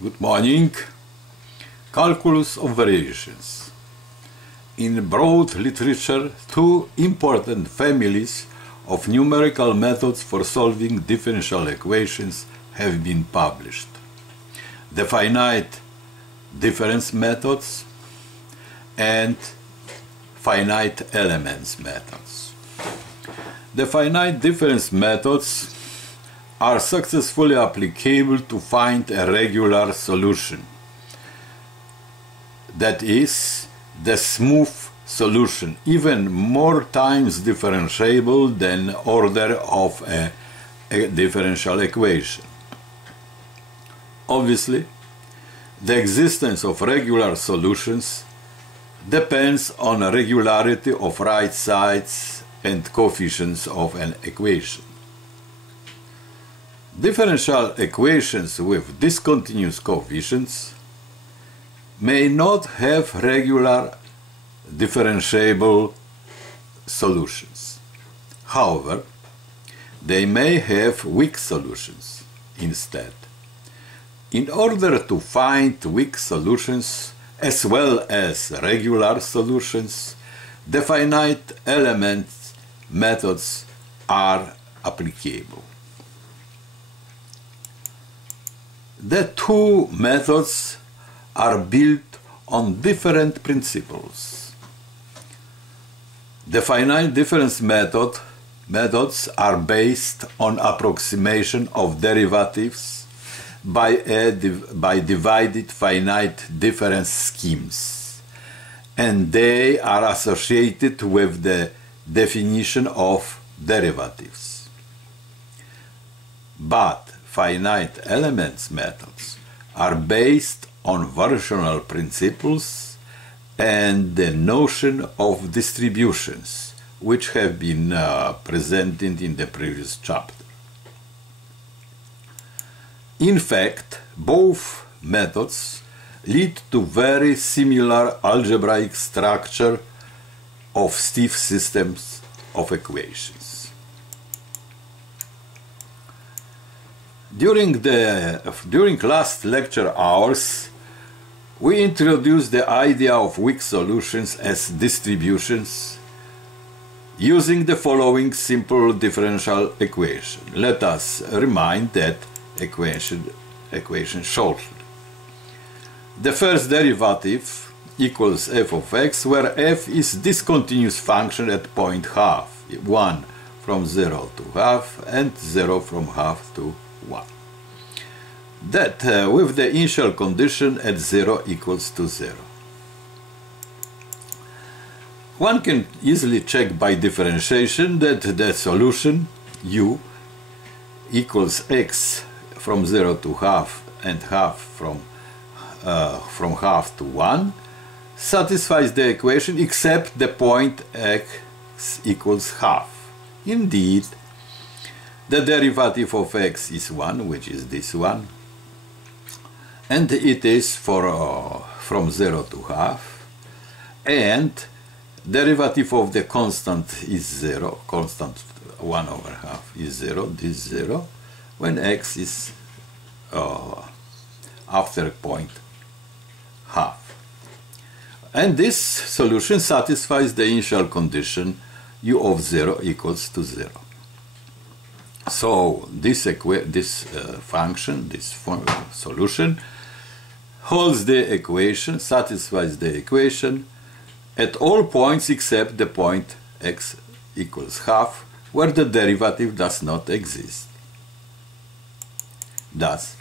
Good morning. Calculus of variations. In broad literature, two important families of numerical methods for solving differential equations have been published: the finite difference methods and finite elements methods. The finite difference methods are successfully applicable to find a regular solution, that is, the smooth solution, even more times differentiable than order of a differential equation. Obviously, the existence of regular solutions depends on a regularity of right sides and coefficients of an equation. Differential equations with discontinuous coefficients may not have regular differentiable solutions. However, they may have weak solutions instead. In order to find weak solutions as well as regular solutions, the finite element methods are applicable. The two methods are built on different principles. The finite difference methods are based on approximation of derivatives by divided finite difference schemes, and they are associated with the definition of derivatives. But finite elements methods are based on variational principles and the notion of distributions, which have been presented in the previous chapter. In fact, both methods lead to very similar algebraic structure of stiff systems of equations. During last lecture hours, we introduced the idea of weak solutions as distributions using the following simple differential equation. Let us remind that equation shortly. The first derivative equals f of x, where f is discontinuous function at point half, 1 from 0 to half and 0 from half to 1. That with the initial condition at 0 equals to 0. One can easily check by differentiation that the solution u equals x from 0 to half and half from half to 1 satisfies the equation except the point x equals half. Indeed, the derivative of x is 1, which is this one, and it is from 0 to half, and derivative of the constant is 0, constant 1 over half is 0, this 0, when x is after point half. And this solution satisfies the initial condition u of 0 equals to 0. So this solution holds the equation, satisfies the equation at all points except the point x equals half, where the derivative does not exist. Thus,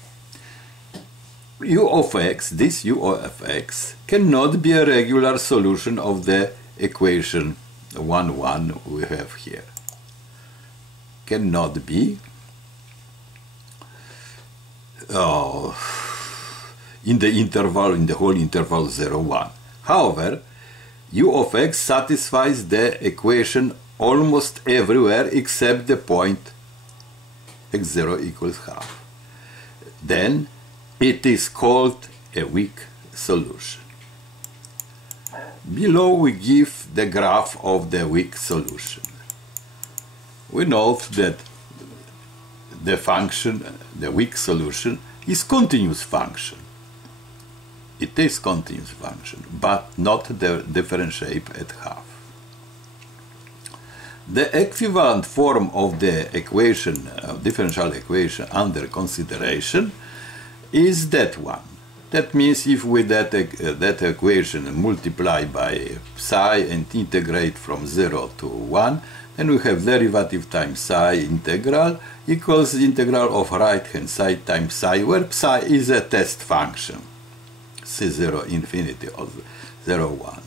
u of x, this u of x, cannot be a regular solution of the equation 1, 1 we have here. Cannot be in the whole interval 0, 1. However, u of x satisfies the equation almost everywhere except the point x0 equals half. Then it is called a weak solution. Below we give the graph of the weak solution. We note that the function, the weak solution, is continuous function. It is continuous function, but not the different shape at half. The equivalent form of the equation, differential equation under consideration, is that one. That means if we that equation multiply by psi and integrate from 0 to 1, then we have derivative times psi integral equals the integral of right hand side times psi, where psi is a test function, C0 infinity or 0, 1.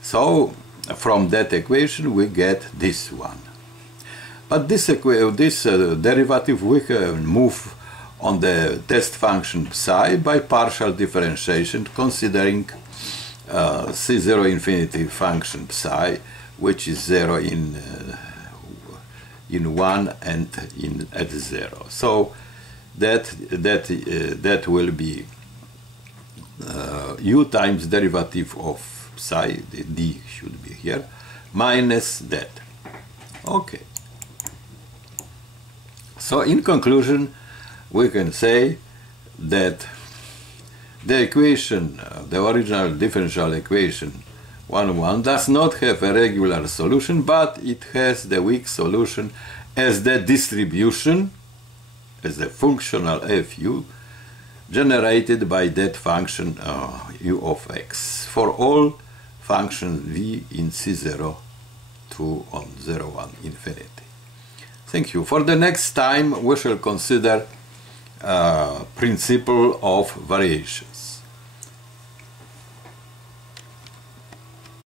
So from that equation we get this one. But this derivative we can move on the test function psi by partial differentiation, considering C0 infinity function psi, which is 0 in 1 and at 0. So that will be u times derivative of psi, the d should be here, minus that. Okay. So in conclusion, we can say that the equation, the original differential equation 1, 1, does not have a regular solution, but it has the weak solution as the distribution, as the functional fu, generated by that function u of x for all functions v in C0 to on 0, 1 infinity. Thank you. For the next time we shall consider principle of variations.